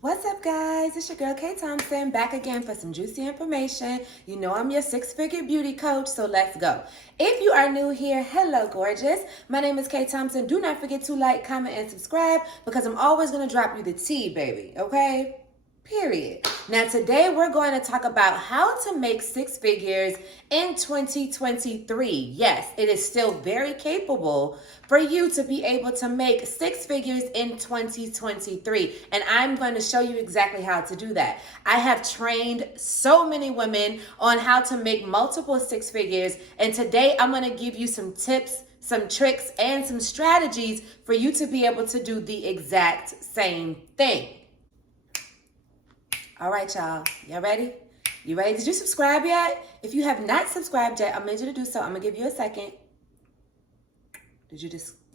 What's up, guys? It's your girl Kay Thompson back again for some juicy information. You know I'm your six-figure beauty coach, so let's go. If you are new here, hello, gorgeous. My name is Kay Thompson. Do not forget to like, comment, and subscribe because I'm always going to drop you the tea, baby, okay? Period. Now, today we're going to talk about how to make six figures in 2023. Yes, it is still very capable for you to be able to make six figures in 2023. And I'm going to show you exactly how to do that. I have trained so many women on how to make multiple six figures. And today I'm going to give you some tips, some tricks, and some strategies for you to be able to do the exact same thing. All right, y'all. Y'all ready? You ready? Did you subscribe yet? If you have not subscribed yet, I'm going to need you to do so. I'm going to give you a second. Did you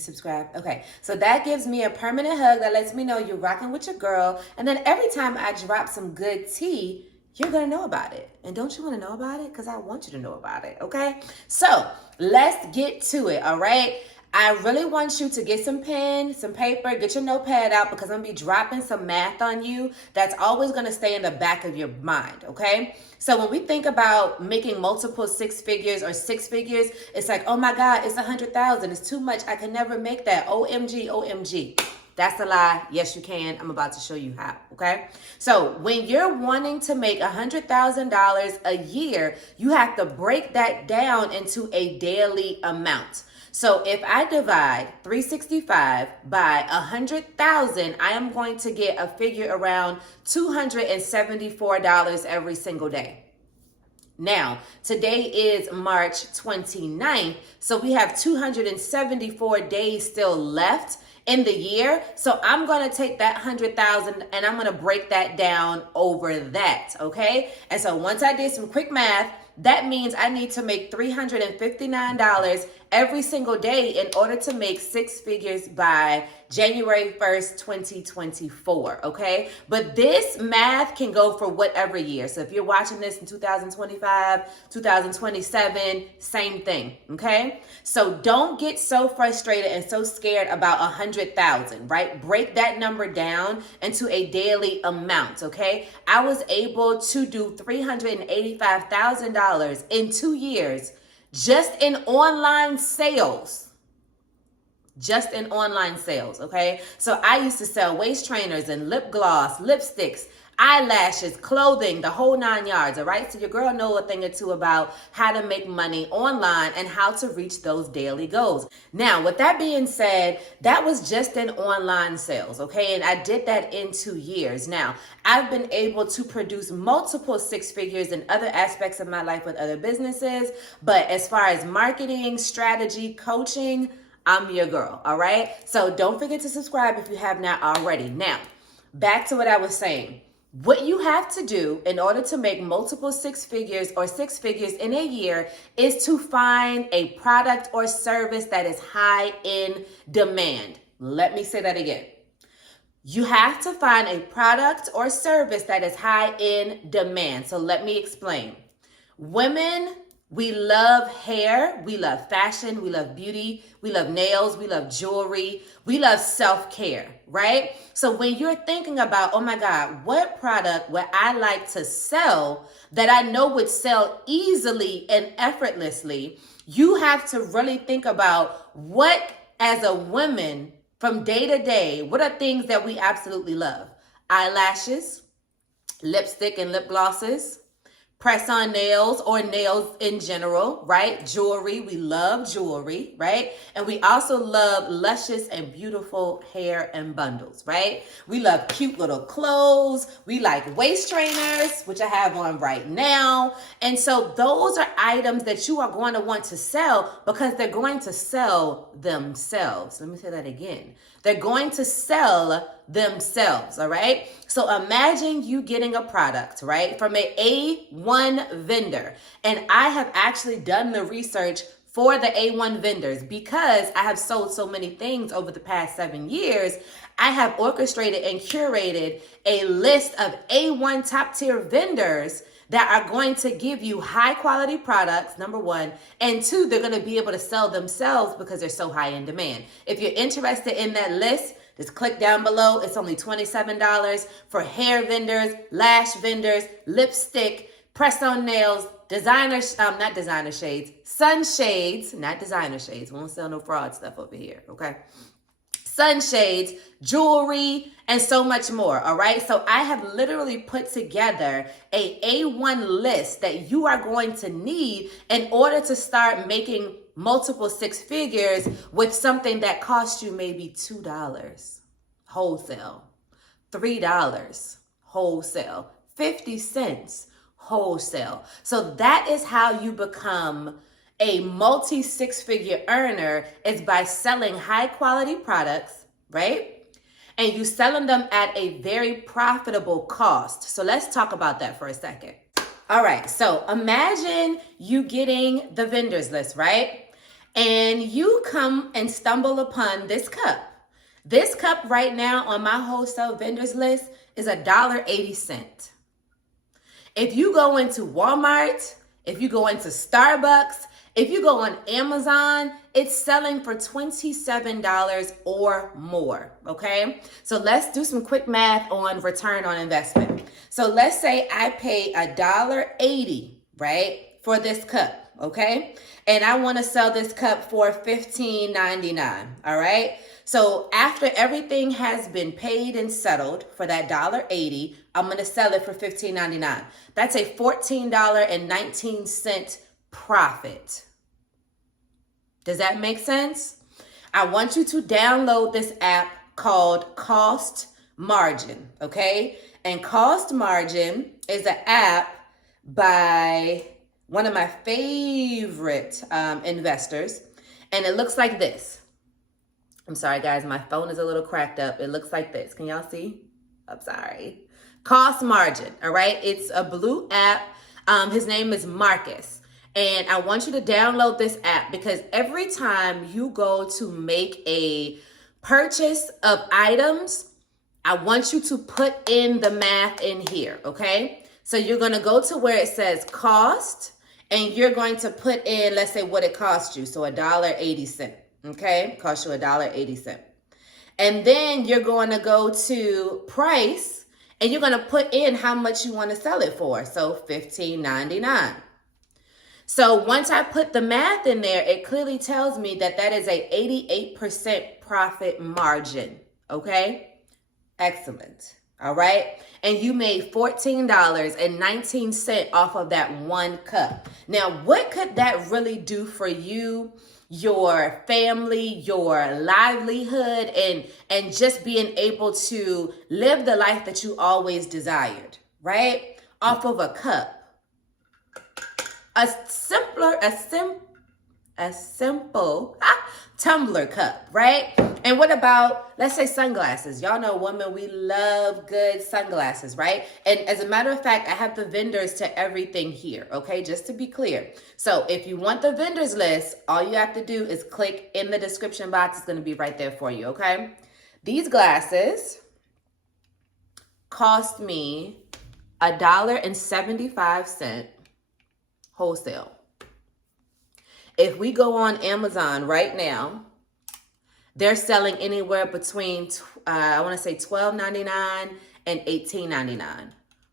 subscribe? Okay. So that gives me a permanent hug that lets me know you're rocking with your girl. And then every time I drop some good tea, you're going to know about it. And don't you want to know about it? Because I want you to know about it. Okay. So let's get to it. All right. I really want you to get some pen, some paper, get your notepad out because I'm going to be dropping some math on you that's always going to stay in the back of your mind, okay? So when we think about making multiple six figures or six figures, it's like, oh my God, it's 100,000. It's too much. I can never make that. OMG, OMG. That's a lie. Yes, you can. I'm about to show you how, okay? So when you're wanting to make $100,000 a year, you have to break that down into a daily amount. So if I divide 365 by 100,000, I am going to get a figure around $274 every single day. Now, today is March 29th, so we have 274 days still left in the year. So I'm going to take that 100,000 and I'm going to break that down over that, okay? And so once I did some quick math, that means I need to make $359 every single day in order to make six figures by January 1st, 2024, okay? But this math can go for whatever year. So if you're watching this in 2025, 2027, same thing, okay? So don't get so frustrated and so scared about 100,000, right? Break that number down into a daily amount, okay? I was able to do $385,000 in 2 years just in online sales. Just in online sales, okay? So I used to sell waist trainers and lip gloss, lipsticks, eyelashes, clothing, the whole 9 yards, all right? So your girl know a thing or two about how to make money online and how to reach those daily goals. Now, with that being said, that was just in online sales, okay? And I did that in 2 years. Now, I've been able to produce multiple six figures in other aspects of my life with other businesses, but as far as marketing, strategy, coaching, I'm your girl, all right? So don't forget to subscribe if you have not already. Now, back to what I was saying. What you have to do in order to make multiple six figures or six figures in a year is to find a product or service that is high in demand. Let me say that again. You have to find a product or service that is high in demand. So let me explain. Women, we love hair, we love fashion, we love beauty, we love nails, we love jewelry, we love self-care, right? So when you're thinking about, oh my God, what product would I like to sell that I know would sell easily and effortlessly, you have to really think about what, as a woman, from day to day, what are things that we absolutely love? Eyelashes, lipstick and lip glosses, press-on nails or nails in general, right? Jewelry, we love jewelry, right? And we also love luscious and beautiful hair and bundles, right? We love cute little clothes. We like waist trainers, which I have on right now. And so those are items that you are going to want to sell because they're going to sell themselves. Let me say that again. They're going to sell themselves, all right? So imagine you getting a product, right, from an A1 vendor. And I have actually done the research for the A1 vendors because I have sold so many things over the past 7 years. I have orchestrated and curated a list of A1 top tier vendors that are going to give you high quality products, number one, and two, they're going to be able to sell themselves because they're so high in demand. If you're interested in that list, Just click down below. It's only $27 for hair vendors, lash vendors, lipstick, press-on nails, not designer shades, sunshades, not designer shades. We won't sell no fraud stuff over here, okay? Sunshades, jewelry, and so much more, all right? So I have literally put together a A1 list that you are going to need in order to start making multiple six figures with something that costs you maybe $2 wholesale, $3 wholesale, 50 cents wholesale. So that is how you become a multi six-figure earner, is by selling high quality products, right? And you selling them at a very profitable cost. So let's talk about that for a second. All right, so imagine you getting the vendors list, right? And you come and stumble upon this cup. This cup right now on my wholesale vendors list is $1.80. If you go into Walmart, if you go into Starbucks, if you go on Amazon, it's selling for $27 or more, okay? So let's do some quick math on return on investment. So let's say I pay $1.80, right, for this cup, okay? And I want to sell this cup for $15.99, all right? So after everything has been paid and settled for that $1.80, I'm going to sell it for $15.99. That's a $14.19 profit. Does that make sense? I want you to download this app called Cost Margin, okay? And Cost Margin is an app by one of my favorite investors, and it looks like this. I'm sorry, guys, my phone is a little cracked up. It looks like this. Can y'all see? I'm sorry. Cost Margin, all right? It's a blue app. His name is Marcus. And I want you to download this app because every time you go to make a purchase of items, I want you to put in the math in here, okay? So you're going to go to where it says cost, and you're going to put in, let's say, what it cost you. So $1.80, okay? Cost you $1.80. And then you're going to go to price, and you're going to put in how much you want to sell it for. So $15.99. So once I put the math in there, it clearly tells me that that is a 88% profit margin, okay? Excellent, all right? And you made $14.19 off of that one cup. Now, what could that really do for you, your family, your livelihood, and just being able to live the life that you always desired, right? Off of a cup. A simple tumbler cup, right? And what about, let's say, sunglasses? Y'all know women, we love good sunglasses, right? And as a matter of fact, I have the vendors to everything here, okay? Just to be clear. So if you want the vendors list, all you have to do is click in the description box. It's going to be right there for you, okay? These glasses cost me $1.75 wholesale. If we go on Amazon right now, they're selling anywhere between, I want to say $12.99 and $18.99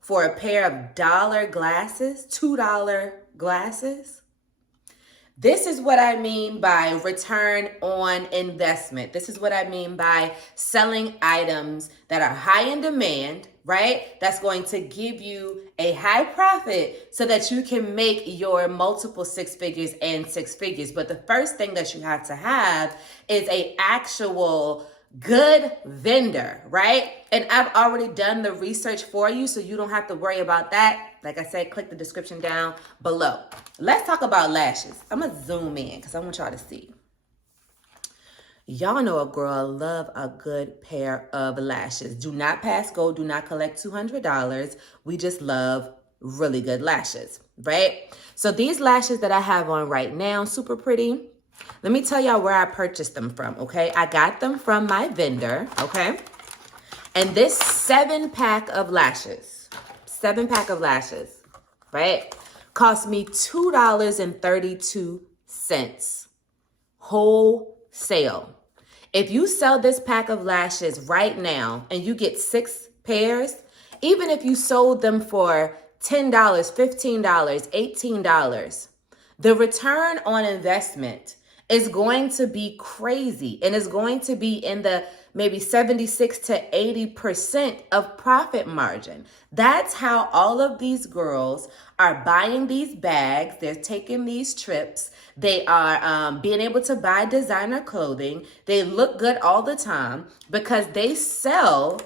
for a pair of $1 glasses, $2 glasses. This is what I mean by return on investment. This is what I mean by selling items that are high in demand, right? That's going to give you a high profit so that you can make your multiple six figures and six figures. But the first thing that you have to have is an actual good vendor, right? And I've already done the research for you, so you don't have to worry about that. Like I said, click the description down below. Let's talk about lashes. I'm going to zoom in because I want y'all to see. Y'all know a girl love a good pair of lashes. Do not pass go. Do not collect $200. We just love really good lashes, right? So these lashes that I have on right now, super pretty. Let me tell y'all where I purchased them from, okay? I got them from my vendor, okay? And this 7-pack of lashes, right, cost me $2.32 wholesale. If you sell this pack of lashes right now and you get 6 pairs, even if you sold them for $10, $15, $18, the return on investment is going to be crazy, and is going to be in the maybe 76 to 80% of profit margin. That's how all of these girls are buying these bags. They're taking these trips. They are being able to buy designer clothing. They look good all the time because they sell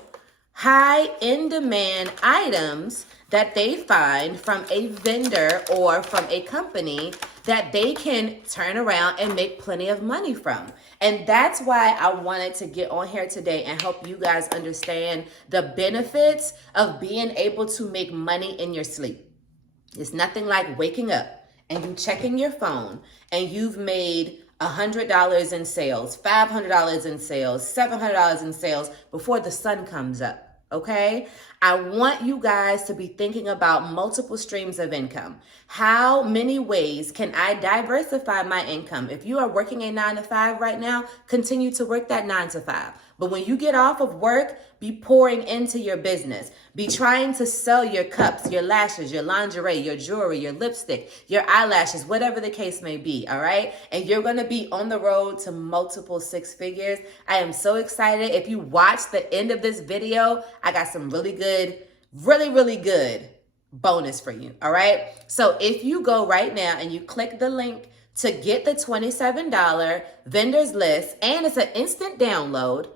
high in demand items that they find from a vendor or from a company that they can turn around and make plenty of money from. And that's why I wanted to get on here today and help you guys understand the benefits of being able to make money in your sleep. It's nothing like waking up and you checking your phone and you've made $100 in sales, $500 in sales, $700 in sales before the sun comes up. Okay, I want you guys to be thinking about multiple streams of income. How many ways can I diversify my income? If you are working a 9 to 5 right now, continue to work that 9 to 5. But when you get off of work, be pouring into your business. Be trying to sell your cups, your lashes, your lingerie, your jewelry, your lipstick, your eyelashes, whatever the case may be, all right? And you're going to be on the road to multiple 6 figures. I am so excited. If you watch the end of this video, I got some really good bonus for you, all right? So if you go right now and you click the link to get the $27 vendors list, and it's an instant download,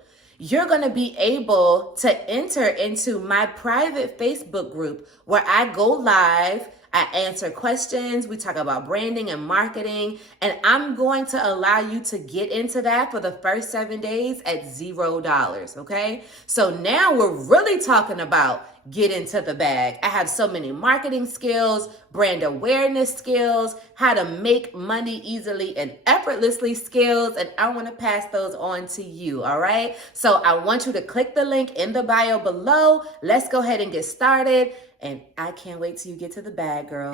you're going to be able to enter into my private Facebook group where I go live. I answer questions. We talk about branding and marketing, and I'm going to allow you to get into that for the first 7 days at $0. Okay. So now we're really talking about get into the bag. I have so many marketing skills, brand awareness skills, how to make money easily and effortlessly skills, and I want to pass those on to you, all right? So I want you to click the link in the bio below. Let's go ahead and get started, and I can't wait till you get to the bag, girl.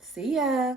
See ya.